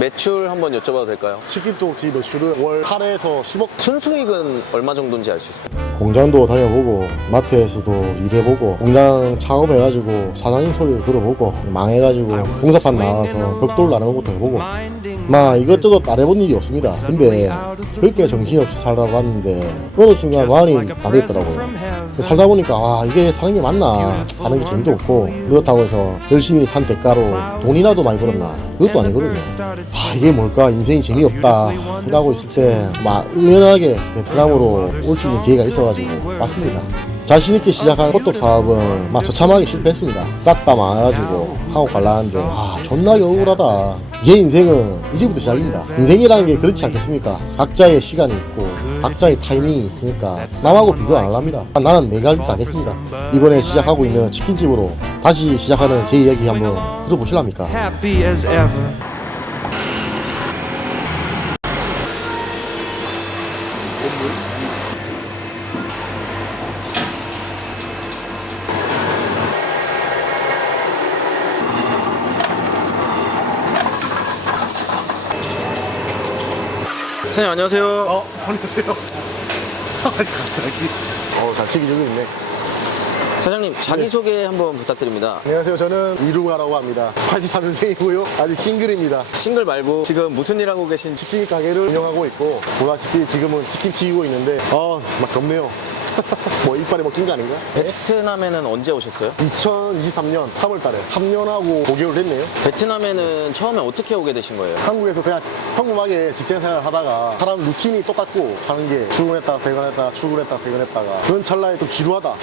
매출 한번 여쭤봐도 될까요? 치킨톡지 매출은 월 8에서 10억. 순수익은 얼마 정도인지 알 수 있을까요? 공장도 다녀보고 마트에서도 일해보고 공장 창업해가지고 사장님 소리 들어보고 망해가지고 공사판 나가서 벽돌 나르는 것도 해보고 막 이것저것 안 해본 일이 없습니다. 근데 그렇게 정신없이 살다 봤는데 어느 순간 마음이 다 됐더라고요. 살다 보니까 아 이게 사는 게 맞나, 사는 게 재미도 없고 그렇다고 해서 열심히 산 대가로 돈이라도 많이 벌었나, 그것도 아니거든요. 아 이게 뭘까, 인생이 재미없다 이러고 있을 때 막 우연하게 베트남으로 올 수 있는 기회가 있어가지고 왔습니다. 자신있게 시작한 호떡 사업은 막 처참하게 실패했습니다. 싹 다 망해가지고 하고 갈라는데 아 존나게 억울하다. 제 인생은 이제부터 시작입니다. 인생이라는 게 그렇지 않겠습니까? 각자의 시간이 있고 각자의 타이밍이 있으니까 남하고 비교 안 합니다. 나는 내가 할 일 하겠습니다. 이번에 시작하고 있는 치킨집으로 다시 시작하는 제 이야기 한번 들어보실랍니까? 사장님 안녕하세요. 안녕하세요. 갑자기. 잘 치기 저기 있네. 사장님 자기소개 한번 부탁드립니다. 안녕하세요. 저는 이루가라고 합니다. 83년생이고요. 아직 싱글입니다. 싱글 말고 지금 무슨 일 하고 계신지. 치킨 가게를 운영하고 있고 보다시피 지금은 치킨 튀기고 있는데 막 덥네요. 뭐 이빨에 먹힌 거 아닌가? 베트남에는 언제 오셨어요? 2023년 3월달에 3년하고 5개월 됐네요. 베트남에는 처음에 어떻게 오게 되신 거예요? 한국에서 그냥 평범하게 직장생활 하다가 사람 루틴이 똑같고 사는 게 출근했다가 퇴근했다가 출근했다가 퇴근했다가 그런 찰나에 좀 지루하다.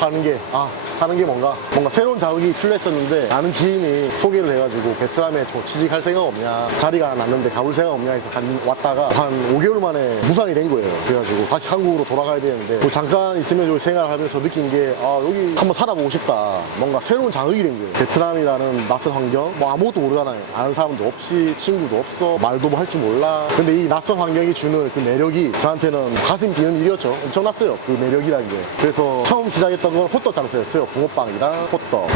사는 게 뭔가 새로운 자극이 필요했었는데 아는 지인이 소개를 해가지고 베트남에 또 취직할 생각 없냐, 자리가 났는데 가볼 생각 없냐 해서 왔다가 한 5개월 만에 무상이 된 거예요. 그래가지고 다시 한국으로 돌아가야 되는데 또 잠깐 있으면 여기 생활하면서 느낀 게 여기 한번 살아보고 싶다. 뭔가 새로운 자극이 된 거예요. 베트남이라는 낯선 환경, 뭐 아무것도 모르잖아요. 아는 사람도 없이 친구도 없어, 말도 할 줄 몰라. 근데 이 낯선 환경이 주는 그 매력이 저한테는 가슴이 뛰는 일이었죠. 엄청났어요. 그 매력이라는 게. 그래서 처음 시작했던 건 호떡 장사였어요. 붕어빵이랑 호떡.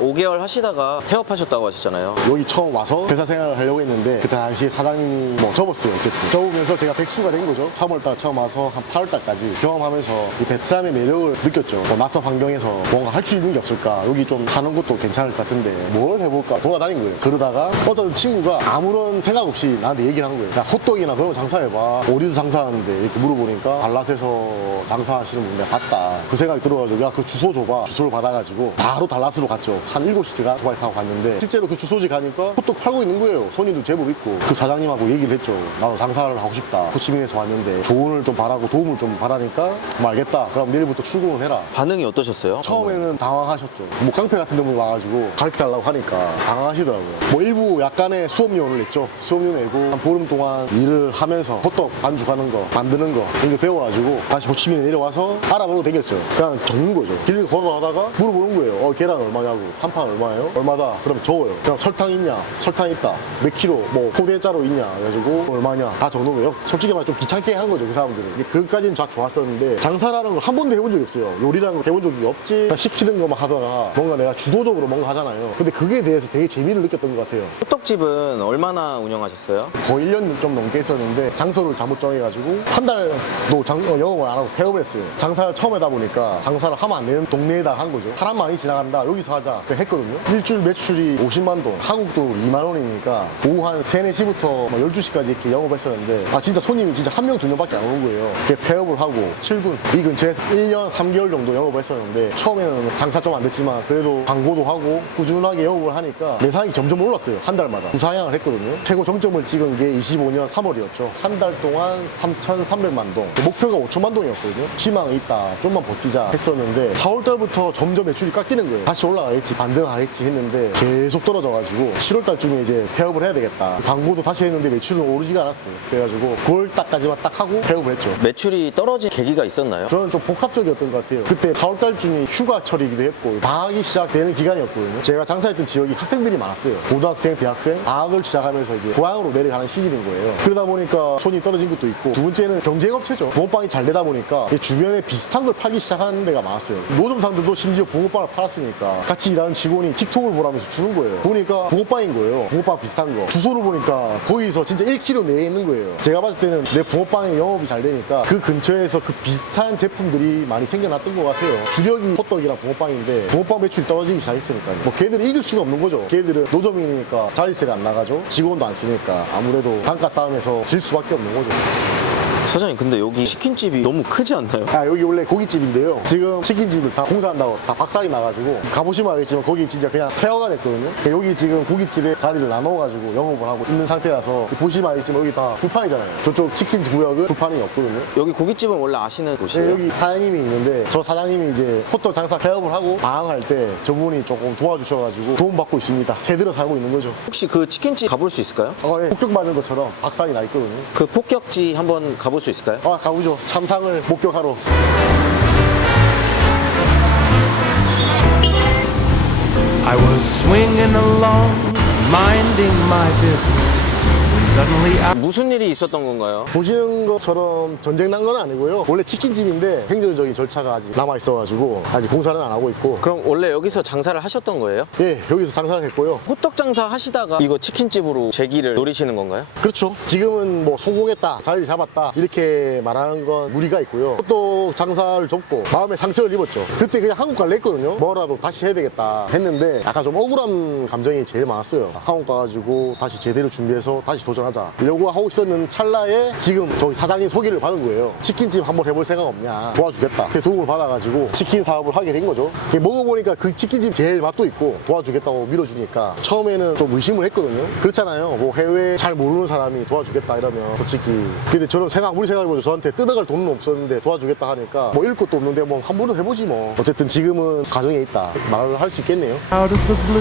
5개월 하시다가 폐업하셨다고 하셨잖아요. 여기 처음 와서 회사 생활을 하려고 했는데 그때 당시에 사장님이 접었어요. 어쨌든 접으면서 제가 백수가 된 거죠. 3월달 처음 와서 한 8월달까지 경험하면서 이 베트남의 매력을 느꼈죠. 낯선 환경에서 뭔가 할 수 있는 게 없을까, 여기 좀 사는 것도 괜찮을 것 같은데 뭘 해볼까 돌아다닌 거예요. 그러다가 어떤 친구가 아무런 생각 없이 나한테 얘기를 하는 거예요. 야, 호떡이나 그런 거 장사해봐. 어디서 장사하는데 이렇게 물어보니까 달랏에서 장사하시는 분 내가 봤다. 그 생각이 들어가지고 야, 그 주소 줘봐. 주소를 받아가지고 바로 달랏으로 갔죠. 한 7시간 오토바이 타고 갔는데 실제로 그 주소지 가니까 호떡 팔고 있는 거예요. 손님도 제법 있고. 그 사장님하고 얘기를 했죠. 나도 장사를 하고 싶다. 호치민에서 왔는데 조언을 좀 바라고 도움을 좀 바라니까 알겠다. 그럼 내일부터 출근을 해라. 반응이 어떠셨어요? 처음에는 당황하셨죠. 뭐 깡패 같은 놈이 와가지고 가르쳐달라고 하니까 당황하시더라고요. 뭐 일부 약간의 수업료를 냈죠. 수업료 내고 한 보름 동안 일을 하면서 호떡 반죽하는 거, 만드는 거 이런 걸 배워가지고 다시 호치민에 내려와서 알아보고 다녔죠. 그냥 적는 거죠. 길 걸어가다가 물어보는 거예요. 계란 얼마냐고. 한 판 얼마예요? 얼마다? 그럼 적어요. 그냥 설탕 있냐? 설탕 있다. 몇 킬로? 뭐 포대자로 있냐? 그래가지고 얼마냐? 다 적는 거예요. 솔직히 말해 좀 귀찮게 한 거죠, 그 사람들은. 그것까지는 다 좋았었는데 장사라는 걸 한 번도 해본 적이 없어요. 요리라는 걸 해본 적이 없지. 그냥 시키는 것만 하다가 뭔가 내가 주도적으로 뭔가 하잖아요. 근데 그게 대해서 되게 재미를 느꼈던 것 같아요. 호떡집은 얼마나 운영하셨어요? 거의 1년 좀 넘게 했었는데 장소를 잘못 정해가지고 한 달도 영업을 안 하고 폐업을 했어요. 장사를 처음 하다 보니까 장사를 하면 안 되는 동네에다 한 거죠. 사람 많이 지나간다, 여기서 하자 했거든요. 일주일 매출이 50만 돈, 한국 돈으로 2만 원이니까 오후 한 3, 4시부터 12시까지 이렇게 영업했었는데 진짜 손님이 진짜 한 명, 두 명밖에 안 오는 거예요. 이렇게 폐업을 하고 출근, 이 근처에서 1년 3개월 정도 영업을 했었는데 처음에는 장사 좀 안 됐지만 그래도 광고도 하고 꾸준하게 영업을 하니까 매상이 점점 올랐어요. 한 달마다 부상향을 했거든요. 최고 정점을 찍은 게 25년 3월이었죠. 한 달 동안 3,300만 동, 목표가 5천만 동이었거든요. 희망이 있다, 좀만 버티자 했었는데 4월달부터 점점 매출이 깎이는 거예요. 다시 올라가겠지, 반등하겠지 했는데 계속 떨어져가지고 7월달쯤에 이제 폐업을 해야 되겠다. 광고도 다시 했는데 매출은 오르지가 않았어요. 그래가지고 9월달까지만 딱 하고 폐업을 했죠. 매출이 떨어진 계기가 있었나요? 저는 좀 복합적이었던 것 같아요. 그때 4월달쯤이 휴가철이기도 했고 방학이 시작되는 기간이었거든요. 제가 장사했던 지역이 학생들이 많았어요. 고등학생, 대학생, 방학을 시작하면서 이제 고향으로 내려가는 시즌인 거예요. 그러다 보니까 손이 떨어진 것도 있고 두 번째는 경쟁업체죠. 붕어빵이 잘 되다 보니까 주변에 비슷한 걸 팔기 시작하는 데가 많았어요. 노점상들도 심지어 붕어빵을 팔았으니까 같이 일하는 다른 직원이 틱톡을 보라면서 주는 거예요. 보니까 붕어빵인 거예요. 붕어빵 비슷한 거. 주소를 보니까 거기서 진짜 1km 내에 있는 거예요. 제가 봤을 때는 내 붕어빵의 영업이 잘 되니까 그 근처에서 그 비슷한 제품들이 많이 생겨났던 것 같아요. 주력이 호떡이랑 붕어빵인데 붕어빵 매출이 떨어지기 시작했으니까요. 뭐 걔들은 이길 수가 없는 거죠. 걔들은 노점이니까 자리세를 안 나가죠. 직원도 안 쓰니까 아무래도 단가 싸움에서 질 수밖에 없는 거죠. 사장님, 근데 여기 치킨집이 너무 크지 않나요? 아, 여기 원래 고깃집인데요. 지금 치킨집을 다 공사한다고 다 박살이 나가지고 가보시면 알겠지만 거기 진짜 그냥 폐허가 됐거든요. 여기 지금 고깃집에 자리를 나눠가지고 영업을 하고 있는 상태라서 보시면 알겠지만 여기 다 불판이잖아요. 저쪽 치킨 구역은 불판이 없거든요. 여기 고깃집은 원래 아시는 곳이에요? 네, 여기 사장님이 있는데 저 사장님이 이제 호떡 장사 폐업을 하고 망할 때 저분이 조금 도와주셔가지고 도움받고 있습니다. 새들어 살고 있는 거죠. 혹시 그 치킨집 가볼 수 있을까요? 예. 폭격 맞은 것처럼 박살이 나 있거든요. 그 폭격지 한번 가볼 수 있을까요? 가보죠. 참상을 목격하러. I was swinging along, minding my business, when suddenly I... 무슨 일이 있었던 건가요? 보시는 것처럼 전쟁 난 건 아니고요. 원래 치킨집인데 행정적인 절차가 아직 남아있어가지고 아직 공사는 안 하고 있고. 그럼 원래 여기서 장사를 하셨던 거예요? 예, 여기서 장사를 했고요. 호떡 장사 하시다가 이거 치킨집으로 재기를 노리시는 건가요? 그렇죠. 지금은 뭐 성공했다, 자리 잡았다 이렇게 말하는 건 무리가 있고요. 또 장사를 접고 마음에 상처를 입었죠. 그때 그냥 한국 갈래 했거든요. 뭐라도 다시 해야 되겠다 했는데 약간 좀 억울한 감정이 제일 많았어요. 한국 가가지고 다시 제대로 준비해서 다시 도전하자 이러고 하고 있었는 찰나에 지금 저희 사장님 소개를 받은 거예요. 치킨집 한번 해볼 생각 없냐, 도와주겠다. 그때 도움을 받아가지고 치킨 사업을 하게 된 거죠. 먹어보니까 그 치킨집 제일 맛도 있고 도와주겠다고 밀어주니까 처음에는 좀 의심을 했거든요. 그렇잖아요. 뭐 해외 잘 모르는 사람이 도와주겠다 이러면 솔직히. 근데 저는 우리 생각해보죠. 저한테 뜯어갈 돈은 없었는데 도와주겠다 하니까 뭐 잃을 것도 없는데 뭐 한 번은 해보지 뭐. 어쨌든 지금은 가정에 있다 말을 할 수 있겠네요. out of the blue,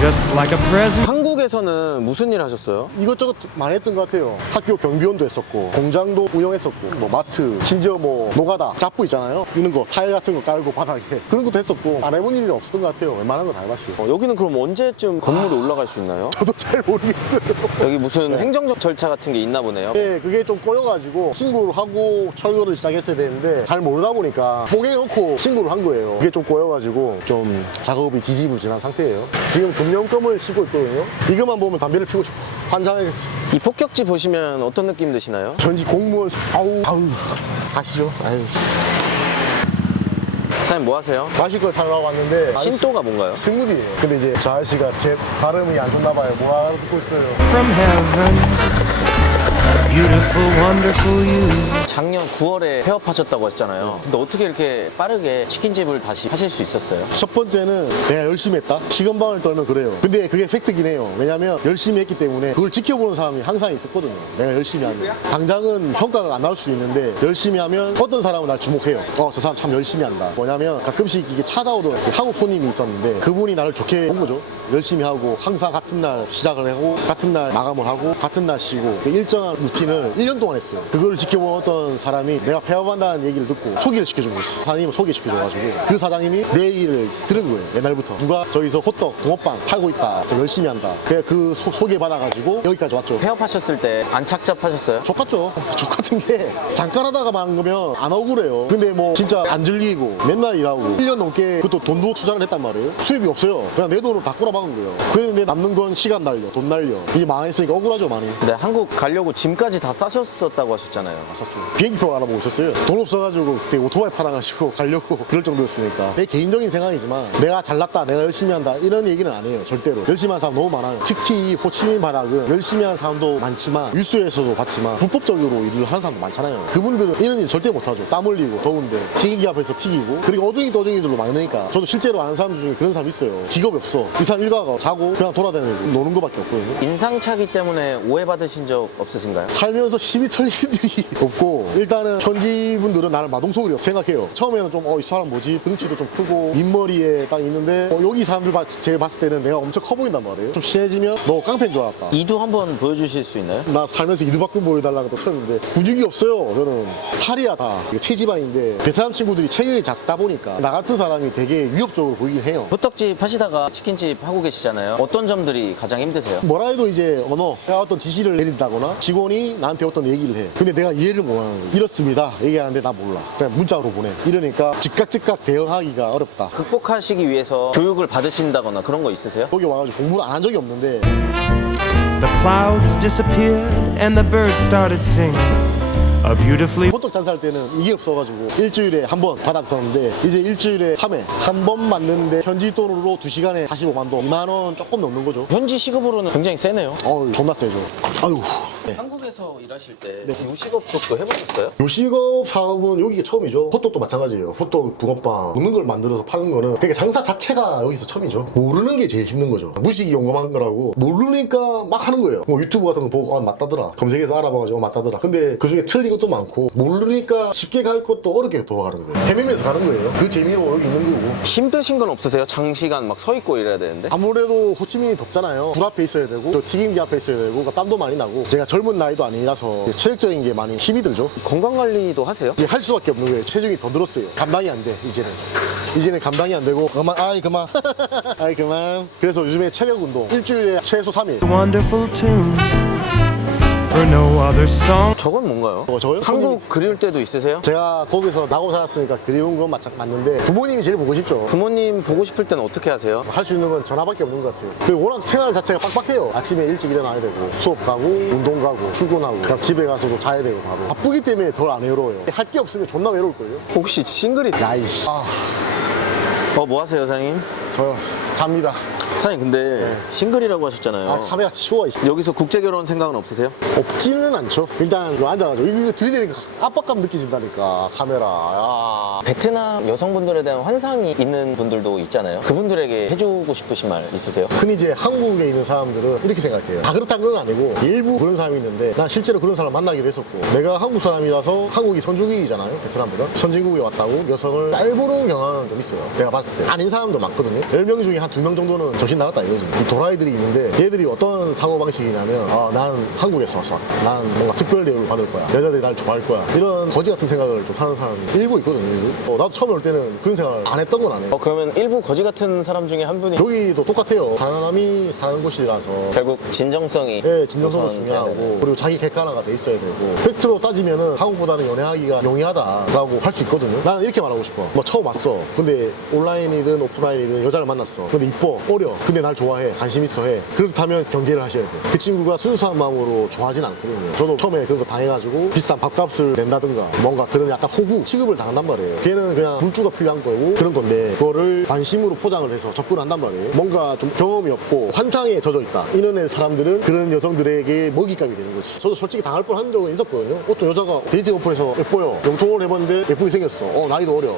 just like a present. 한국에서는 무슨 일 하셨어요? 이것저것 많이 했던 것 같아요. 학교 경비원도 했었고 공장도 운영했었고 뭐 마트, 심지어 뭐 노가다, 잡부 있잖아요. 이런 거 타일 같은 거 깔고 바닥에 그런 것도 했었고 안 해본 일이 없었던 것 같아요. 웬만한 거 다 해봤어요. 여기는 그럼 언제쯤 건물에 올라갈 수 있나요? 저도 잘 모르겠어요. 여기 무슨 행정적 절차 같은 게 있나 보네요. 네, 그게 좀 꼬여가지고 신고를 하고 철거를 시작했어야 되는데 잘 모르다 보니까 뽀개 넣고 신고를 한 거예요. 그게 좀 꼬여가지고 좀 작업이 지지부진한 상태예요. 지금 금연검을 씻고 있거든요. 이것만 보면 담배를 피고 싶어. 환장하겠어. 이 폭격지 보시면 어떤 느낌 드시나요? 현지 공무원 아우 가시죠. 아유. 사장님 뭐 하세요? 마실 걸 사러 왔는데 신또가 뭔가요? 친구들이에요. 근데 이제 저 아저씨가 제 발음이 안 좋나 봐요. 뭐 알아듣고 있어요. From heaven, beautiful, wonderful you. 작년 9월에 폐업하셨다고 했잖아요. 근데 어떻게 이렇게 빠르게 치킨집을 다시 하실 수 있었어요? 첫 번째는 내가 열심히 했다? 시건방을 떨면 그래요. 근데 그게 팩트긴 해요. 왜냐면 열심히 했기 때문에 그걸 지켜보는 사람이 항상 있었거든요. 내가 열심히 하면. 당장은 평가가 안 나올 수 있는데 열심히 하면 어떤 사람은 날 주목해요. 저 사람 참 열심히 한다. 뭐냐면 가끔씩 이게 찾아오던 한국 손님이 있었는데 그분이 나를 좋게 본 거죠. 열심히 하고 항상 같은 날 시작을 하고 같은 날 마감을 하고 같은 날 쉬고 그 일정한 루틴을 1년 동안 했어요. 그걸 지켜본 어떤 사람이 내가 폐업한다는 얘기를 듣고 소개를 시켜준 거지. 사장님을 소개시켜줘가지고 그 사장님이 내 얘기를 들은 거예요. 옛날부터 누가 저기서 호떡, 붕어빵 팔고 있다, 저 열심히 한다. 그래 그 소개받아가지고 여기까지 왔죠. 폐업하셨을 때 안 착잡하셨어요? 족같죠. 족같은 게 잠깐 하다가 마는 거면 안 억울해요. 근데 뭐 진짜 안 즐기고 맨날 일하고 1년 넘게 그것도 돈도 투자를 했단 말이에요. 수입이 없어요. 그냥 내 돈을 다 꼬라박은 거예요. 그런데 남는 건 시간 날려, 돈 날려. 이게 망했으니까 억울하죠 많이. 근데 한국 가려고 짐까지 다 싸셨었다고 하셨잖아요. 갔었죠. 비행기표 알아보고 있었어요. 돈 없어가지고 그때 오토바이 팔아가지고 가려고 그럴 정도였으니까. 내 개인적인 생각이지만 내가 잘났다, 내가 열심히 한다 이런 얘기는 안 해요. 절대로. 열심히 한 사람 너무 많아요. 특히 이 호치민 바닥은 열심히 한 사람도 많지만 뉴스에서도 봤지만 불법적으로 일을 하는 사람도 많잖아요. 그분들은 이런 일 절대 못하죠. 땀 흘리고 더운데 튀기기 앞에서 튀기고 그리고 어중이들로 많으니까 저도 실제로 아는 사람들 중에 그런 사람 있어요. 직업이 없어. 이 사람 일가가 자고 그냥 돌아다니고 노는 거밖에 없거든요. 인상차기 때문에 오해받으신 적 없으신가요? 살면서 시비 털릴 일이 없고 일단은 현지 분들은 나를 마동석으로 생각해요. 처음에는 좀 이 사람 뭐지 등치도 좀 크고 민머리에 딱 있는데 여기 사람들 제일 봤을 때는 내가 엄청 커 보인단 말이에요. 좀 친해지면 너 깡패인 줄 알았다. 이두 한번 보여주실 수 있나요? 나 살면서 이두박근 보여달라고 또 쳤는데 근육이 없어요. 저는 살이야 다. 이거 체지방인데 베트남 친구들이 체격이 작다 보니까 나 같은 사람이 되게 위협적으로 보이긴 해요. 호떡집 하시다가 치킨집 하고 계시잖아요. 어떤 점들이 가장 힘드세요? 뭐라 해도 이제 내가 어떤 지시를 내린다거나 직원이 사람이 나한테 어떤 얘기를 해. 근데 내가 이해를 못하는 거야. 이렇습니다 얘기하는데 나 몰라. 그냥 문자로 보내. 이러니까 즉각 대응하기가 어렵다. 극복하시기 위해서 교육을 받으신다거나 그런 거 있으세요? 여기 와가지고 공부를 안 한 적이 없는데 The clouds disappeared and the birds started singing. A beautifully 호떡 장사할 때는 이게 없어가지고 일주일에 한 번 받았었는데 이제 일주일에 3회 한 번 맞는데 현지 돈으로 2시간에 45만 원 2만 원 조금 넘는 거죠. 현지 시급으로는 굉장히 세네요. 어우 존나 세죠. 아유. 네. 한국에서 일하실 때 요식업 쪽도 해보셨어요? 요식업 사업은 여기가 처음이죠. 호떡도 마찬가지예요. 호떡, 붕어빵 먹는 걸 만들어서 파는 거는 그러니까 장사 자체가 여기서 처음이죠. 모르는 게 제일 힘든 거죠. 무식이 용감한 거라고 모르니까 막 하는 거예요. 뭐 유튜브 같은 거 보고 아 맞다더라 검색해서 알아봐가지고 맞다더라. 근데 그중에 틀린 것도 많고 모르니까 쉽게 갈 것도 어렵게 돌아가는 거예요. 헤매면서 가는 거예요. 그 재미로 여기 있는 거고. 힘드신 건 없으세요? 장시간 막 서 있고 이래야 되는데. 아무래도 호치민이 덥잖아요. 불 앞에 있어야 되고 저 튀김기 앞에 있어야 되고 그러니까 땀도 많이 나고 제가 젊은 나이도 아니라서 체력적인 게 많이 힘이 들죠. 건강 관리도 하세요? 이제 할 수밖에 없는 거예요. 체중이 더 늘었어요. 감당이 안 돼. 이제는 감당이 안 되고 그만 아이 그만. 그래서 요즘에 체력 운동 일주일에 최소 3일. wonderful tune for no other song. 저건 뭔가요? 저요? 한국 그리울 때도 있으세요? 제가 거기서 나고 살았으니까 그리운 건 맞는데 부모님이 제일 보고 싶죠. 부모님 보고 싶을 때는 어떻게 하세요? 할 수 있는 건 전화밖에 없는 것 같아요. 그리고 워낙 생활 자체가 빡빡해요. 아침에 일찍 일어나야 되고 수업 가고 운동 가고 출근하고 그냥 집에 가서도 자야 되고 바로 바쁘기 때문에 덜 안 외로워요. 할 게 없으면 존나 외로울걸요. 혹시 싱글이? 야이씨. 뭐 하세요, 사장님? 저요 잡니다. 사장님 근데 네. 싱글이라고 하셨잖아요. 아 카메라 치워. 여기서 국제 결혼 생각은 없으세요? 없지는 않죠. 일단 이거 앉아가지고 이거 들이대니까 압박감 느껴진다니까 카메라. 야. 베트남 여성분들에 대한 환상이 있는 분들도 있잖아요. 그분들에게 해주고 싶으신 말 있으세요? 흔히 이제 한국에 있는 사람들은 이렇게 생각해요. 다 그렇다는 건 아니고 일부 그런 사람이 있는데 난 실제로 그런 사람 만나기도 했었고 내가 한국 사람이라서 한국이 선진국이잖아요. 베트남보다 선진국에 왔다고 여성을 깔보는 경향은 좀 있어요. 내가 봤을 때 아닌 사람도 많거든요. 10명 중에 한 2명 정도는 정신 나갔다 이거지. 이 도라이들이 있는데 얘들이 어떤 사고방식이냐면 난 한국에서 왔어. 난 뭔가 특별 대우를 받을 거야. 여자들이 날 좋아할 거야. 이런 거지 같은 생각을 좀 하는 사람이 일부 있거든요. 일부. 나도 처음에 올 때는 그런 생각을 안 했던 건 안 해요. 그러면 일부 거지 같은 사람 중에 한 분이 여기도 똑같아요. 사람이 사는 곳이라서 결국 진정성이 네, 진정성도 우선 중요하고 돼야 되는. 그리고 자기 객관화가 돼 있어야 되고 팩트로 따지면은 한국보다는 연애하기가 용이하다라고 할 수 있거든요. 나는 이렇게 말하고 싶어. 뭐 처음 왔어. 근데 온라인이든 오프라인이든 여자를 만났어. 근데 이뻐, 어려. 근데 날 좋아해, 관심 있어 해. 그렇다면 경계를 하셔야 돼. 그 친구가 순수한 마음으로 좋아하진 않거든요. 저도 처음에 그런 거 당해가지고 비싼 밥값을 낸다든가 뭔가 그런 약간 호구 취급을 당한단 말이에요. 걔는 그냥 물주가 필요한 거고 그런 건데 그거를 관심으로 포장을 해서 접근한단 말이에요. 뭔가 좀 경험이 없고 환상에 젖어 있다 이런 사람들은 그런 여성들에게 먹잇감이 되는 거지. 저도 솔직히 당할 뻔한 적은 있었거든요. 어떤 여자가 데이팅 어플에서 예뻐요. 영통을 해봤는데 예쁘게 생겼어. 나이도 어려.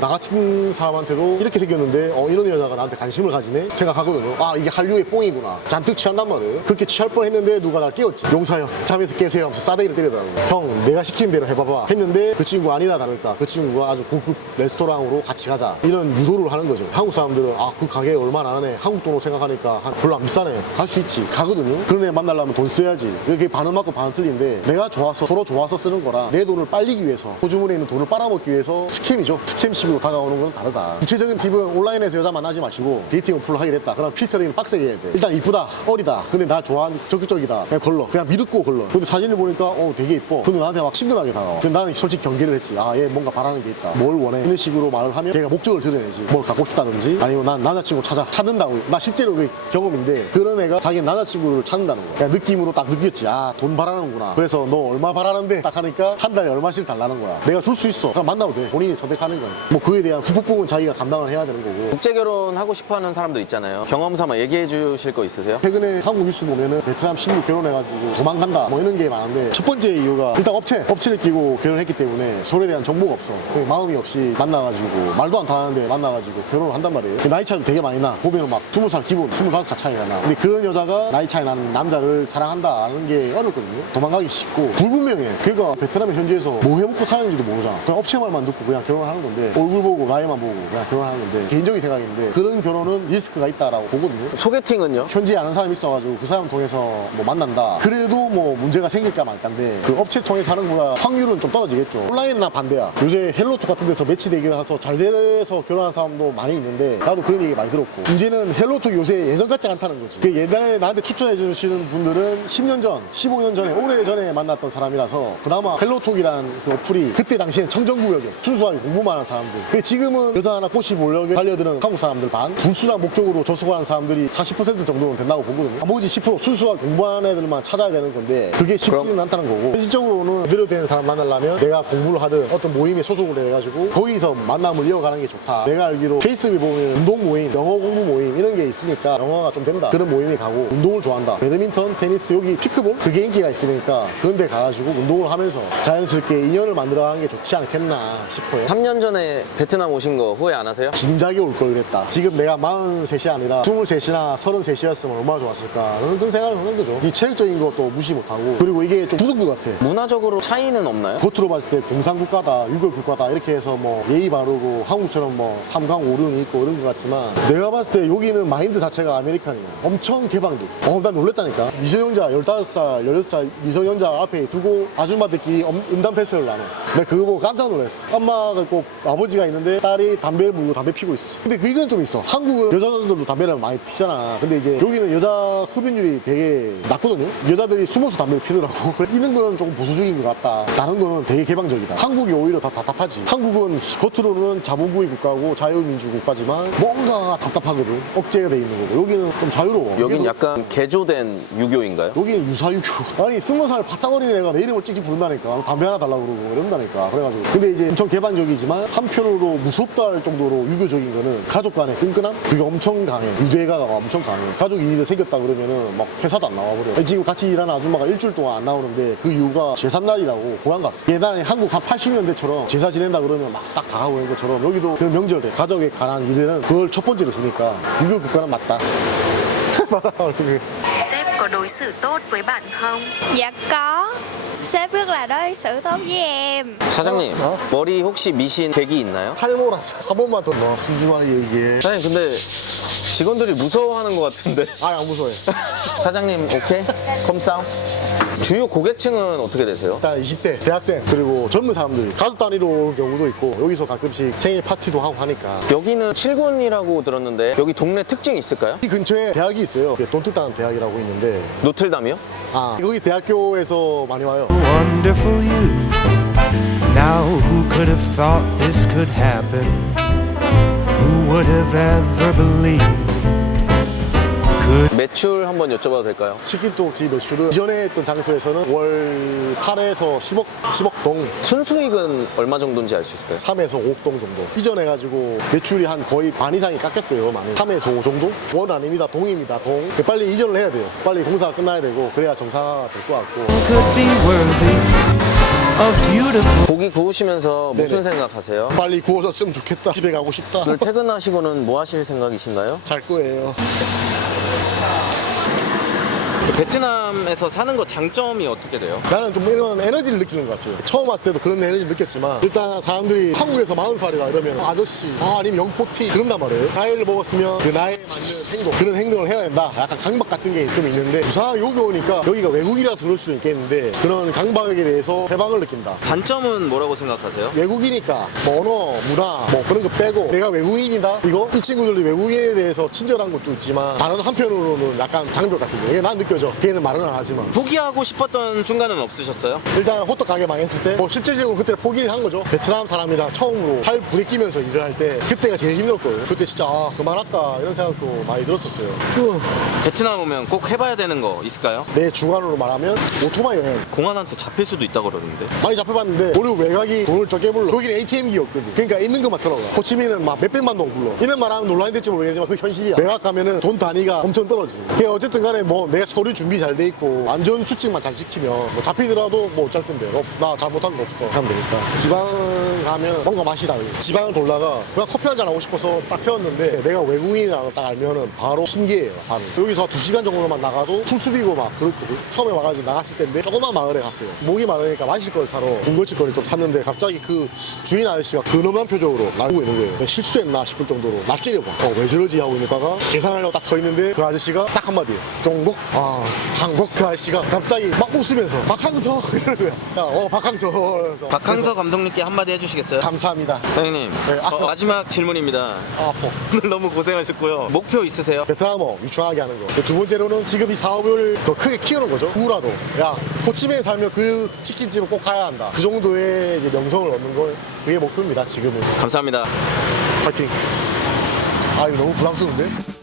나 같은 사람한테도 이렇게 생겼는데 이런 여자가 나한테 관심을 가지네 생각하거든요. 이게 한류의 뽕이구나. 잔뜩 취한단 말이에요. 그렇게 취할 뻔했는데 누가 날 깨웠지. 용사요. 잠에서 깨세요 하면서 싸대기를 때리더라고. 형 내가 시킨 대로 해봐봐 했는데 그 친구 아니나 다를까 그 친구가 아주 고급 레스토랑으로 같이 가자 이런 유도를 하는 거죠. 한국 사람들은 그 가게 얼마나 하네. 한국 돈으로 생각하니까 별로 안 비싸네. 갈 수 있지. 가거든요. 그런 애 만나려면 돈 써야지. 이게 반은 맞고 반은 틀린데 내가 좋아서 서로 좋아서 쓰는 거라 내 돈을 빨리기 위해서 호주머니에 있는 돈을 빨아먹기 위해서 스캠이죠. 스캠식으로 다가오는 건 다르다. 구체적인 팁은 온라인에서 여자 만나지 마시고 데이팅 어플로 하게 됐다. 그럼 필터링 빡세게 해야 돼. 일단 이쁘다, 어리다. 근데 나 좋아하는 적극적이다. 그냥 걸러. 그냥 믿고 걸러. 근데 사진을 보니까 되게 이뻐. 근데 나한테 막 친근하게 다가와. 근데 나는 솔직히 경계를 했지. 얘 뭔가 바라는 게 있다. 뭘 원해? 이런 식으로 말을 하면 걔가 목적을 드러내지. 뭘 갖고 싶다든지 아니면 난 남자친구 찾는다고. 나 실제로 그 경험인데 그런 애가 자기 남자친구를 찾는다는 거야. 그냥 느낌으로 딱 느꼈지. 돈 바라는구나. 그래서 너 얼마 바라는데 딱 하니까 한 달에 얼마씩 달라는 거야. 내가 줄 수 있어. 그럼 만나도 돼. 본인이 선택하는 거야. 뭐 그에 대한 후폭풍은 자기가 감당을 해야 되는 거고. 국제 결혼 하고 싶어하는 사람들 있잖아요. 경험 삼아 얘기해 주실 거 있으세요? 최근에 한국 뉴스 보면은 베트남 신부 결혼해가지고 도망간다 뭐 이런 게 많은데 첫 번째 이유가 일단 업체를 끼고 결혼했기 때문에 서로에 대한 정보가 없어. 마음이 없이 만나가지고 말도 안 통하는데 만나가지고 결혼을 한단 말이에요. 나이 차이도 되게 많이 나. 보면 막 20살 기본 25살 차이가 나. 근데 그런 여자가 나이 차이 나는 남자를 사랑한다는 게 어렵거든요. 도망가기 쉽고 불분명해. 걔가 베트남의 현지에서 뭐 해먹고 사는지도 모르잖아. 그냥 업체 말만 듣고 그냥 결혼하는 건데 얼굴 보고 나이만 보고 그냥 결혼하는 건데 개인적인 생각인데 그런 결혼은 리스크가 있다 있다라고 보거든요. 소개팅은요? 현지에 아는 사람이 있어가지고 그 사람 통해서 뭐 만난다. 그래도 뭐 문제가 생길까 말까인데 그 업체 통해서 하는 거야 확률은 좀 떨어지겠죠. 온라인은 나 반대야. 요새 헬로톡 같은 데서 매치되기를 해서 잘 돼서 결혼한 사람도 많이 있는데 나도 그런 얘기 많이 들었고 문제는 헬로톡 요새 예전 같지 않다는 거지. 그 예전에 나한테 추천해 주시는 분들은 10년 전, 15년 전에 오래전에 만났던 사람이라서 그나마 헬로톡이란 그 어플이 그때 당시엔 청정구역이었어. 순수하게 공부만 하는 사람들. 근데 지금은 여자 하나 꼬시 보려고 달려드는 한국 사람들 반, 불순한 목적으로 접속하는 사람들이 40% 정도는 된다고 보거든요. 나머지 10% 순수하게 공부하는 애들만 찾아야 되는 건데 그게 쉽지는 않다는 거고 현실적으로는 제대로 된 사람 만나려면 내가 공부를 하든 어떤 모임에 소속을 해가지고 거기서 만남을 이어가는 게 좋다. 내가 알기로 페이스북에 보면 운동 모임, 영어 공부 모임 이런 게 있으니까 영어가 좀 된다. 그런 모임에 가고 운동을 좋아한다. 배드민턴, 테니스, 여기 피크볼 그게 인기가 있으니까 그런 데 가가지고 운동을 하면서 자연스럽게 인연을 만들어가는 게 좋지 않겠나 싶어요. 3년 전에 베트남 오신 거 후회 안 하세요? 진작에 올 걸 그랬다. 지금 내가 43이 아니라 23이나 33이었으면 얼마나 좋았을까. 그런 생각을 하는 거죠. 이 체력적인 것도 무시 못하고 그리고 이게 좀 굳은 것 같아. 문화적으로 차이는 없나요? 겉으로 봤을 때 공산국가다, 유교국가다 이렇게 해서 뭐 예의 바르고 한국처럼 뭐 3강 5륜이 있고 이런 것 같지만 내가 봤을 때 여기는 마인드 자체가 아메리칸이야. 엄청 개방됐어. 난 놀랬다니까. 미성년자 15살, 16살 미성년자 앞에 두고 아줌마들끼리 음담 패스를 나눠. 내가 그거 보고 깜짝 놀랐어. 엄마가 있고 아버지가 있는데 딸이 담배를 물고 담배 피고 있어. 근데 그 이건 좀 있어. 한국은 여자들도 담배를 많이 피잖아. 근데 이제 여기는 여자 흡연율이 되게 낮거든요. 여자들이 숨어서 담배를 피더라고. 그래, 이런 거는 조금 보수적인 것 같다. 다른 거는 되게 개방적이다. 한국이 오히려 더 답답하지. 한국은 겉으로는 자본주의 국가고 자유민주 국가지만 뭔가 답답하거든. 억제가 돼 있는 거고. 여기는 좀 자유로워. 여긴 약간 개조된 유교인가요? 여기는 유사유교. 아니 20살 바짝 어린 애가 내 이름을 찍찍 부른다니까. 담배 하나 달라고 그러고 이런다니까. 그래가지고 근데 이제 엄청 개방적이지만 한편으로 무섭다 할 정도로 유교적인 거는 가족 간의 끈끈함? 그게 엄청 강해. 유대가가 엄청 강해. 가족 일이 생겼다 그러면은 막 회사도 안 나와버려. 지금 같이 일하는 아줌마가 일주일 동안 안 나오는데 그 이유가 제삿날이라고 고향 갔어. 옛날에 한국 한 80년대처럼 제사 지낸다 그러면 막 싹 다 가고 있는 것처럼 여기도 그런 명절에 가족에 관한 일에는 그걸 첫 번째로 주니까 유교 국가는 맞다. Sếp có đối xử tốt với bạn không? Dạ có. Sếp rất là đối xử tốt với em. 사장님, 머리 혹시 미신 계기 있나요? 탈모라서 한 번만 더 너 순중하게 얘기해. 사장님, 근데 직원들이 무서워하는 것 같은데. 안 무서워해. 사장님, 오케이? 컴싸움? 주요 고객층은 어떻게 되세요? 일단 20대 대학생 그리고 젊은 사람들 가족 단위로 올 경우도 있고 여기서 가끔씩 생일 파티도 하고 하니까 여기는 7군이라고 들었는데 여기 동네 특징이 있을까요? 이 근처에 대학이 있어요. 돈뜻한 대학이라고 있는데 노틀담이요? 여기 대학교에서 많이 와요. Wonderful you. Now who could have thought this could happen? Who would have ever believed? 매출 한번 여쭤봐도 될까요? 치킨톡지 매출은 이전에 했던 장소에서는 월 8에서 10억 동, 순수익은 얼마 정도인지 알 수 있을까요? 3에서 5억 동 정도. 이전 해가지고 매출이 한 거의 반 이상이 깎였어요. 많이. 3에서 5 정도? 원 아닙니다. 동입니다. 동. 빨리 이전을 해야 돼요. 빨리 공사가 끝나야 되고 그래야 정상화가 될 것 같고. Could be worthy of beautiful. 고기 구우시면서 무슨 네네. 생각하세요? 빨리 구워졌으면 좋겠다. 집에 가고 싶다. 오늘 퇴근하시고는 뭐 하실 생각이신가요? 잘 거예요. 베트남에서 사는 거 장점이 어떻게 돼요? 나는 좀 이런 에너지를 느끼는 것 같아요. 처음 왔을 때도 그런 에너지를 느꼈지만 일단 사람들이 한국에서 40살이라 이러면 아저씨 아니면 영포티 그런단 말이에요. 나이를 먹었으면 그 나이에 맞는 행동 그런 행동을 해야 된다. 약간 강박 같은 게 좀 있는데 부산 여기 오니까 여기가 외국이라서 그럴 수도 있겠는데 그런 강박에 대해서 해방을 느낀다. 단점은 뭐라고 생각하세요? 외국이니까 뭐 언어, 문화 뭐 그런 거 빼고 내가 외국인이다? 이거? 이 친구들이 외국인에 대해서 친절한 것도 있지만 다른 한편으로는 약간 장벽 같은 게 이게 난 느껴져. 걔는 말은 안 하지만 포기하고 싶었던 순간은 없으셨어요? 일단 호떡 가게 망했을 때 뭐 실질적으로 그때 포기를 한 거죠. 베트남 사람이랑 처음으로 팔 부대끼면서 일을 할 때 그때가 제일 힘들었거든요. 그때 진짜 그만할까 이런 생각도 많이 들었었어요. 베트남 오면 꼭 해봐야 되는 거 있을까요? 내 주관으로 말하면 오토바이 여행 공안한테 잡힐 수도 있다 그러는데. 많이 잡혀봤는데 오늘 외곽이 돈을 적게 불러. 여기는 ATM기 없거든. 그러니까 있는 것만 들어가. 호치민은 막 몇백만 동 불러. 이런 말하면 논란이 될지 모르겠지만 그 현실이야. 외곽 가면은 돈 단위가 엄청 떨어지는. 어쨌든 간에 뭐 내가 서류 준비 잘 돼 있고 안전 수칙만 잘 지키면 뭐 잡히더라도 뭐 어쩔 건데 나 잘못한 거 없어 하면 되니까. 지방 가면 뭔가 맛이 다르고 지방을 돌다가 그냥 커피 한잔 하고 싶어서 딱 세웠는데 내가 외국인이라는 걸 딱 알면은 바로 신기해요 사람이. 여기서 2시간 정도만 나가도 풀숲이고 막 그렇거든. 처음에 와가지고 나갔을 때인데 조그만 마을에 갔어요. 목이 마르니까 마실 걸 사러 군것질거리 좀 샀는데 갑자기 그 주인 아저씨가 근엄한 표정으로 날 보고 있는 거예요. 실수했나 싶을 정도로 날 째려봐. 왜 저러지 하고 있다가 계산하려고 딱 서 있는데 그 아저씨가 딱 한마디 종국 한국. 그 아저씨가 갑자기 막 웃으면서 박항서 이러는 거야. 야, 박항서. 그래서 박항서 감독님께 한마디 해주시겠어요? 감사합니다. 사장님, 네, 마지막 질문입니다. 아퍼. 오늘 너무 고생하셨고요. 목표 있으세요? 베트남어 유창하게 하는 거. 두 번째로는 지금 이 사업을 더 크게 키우는 거죠. 누구라도 야 호치민에 살면 그 치킨집은 꼭 가야 한다. 그 정도의 이제 명성을 얻는 걸 그게 목표입니다. 지금은. 감사합니다. 파이팅. 아 이거 너무 부담스러운데?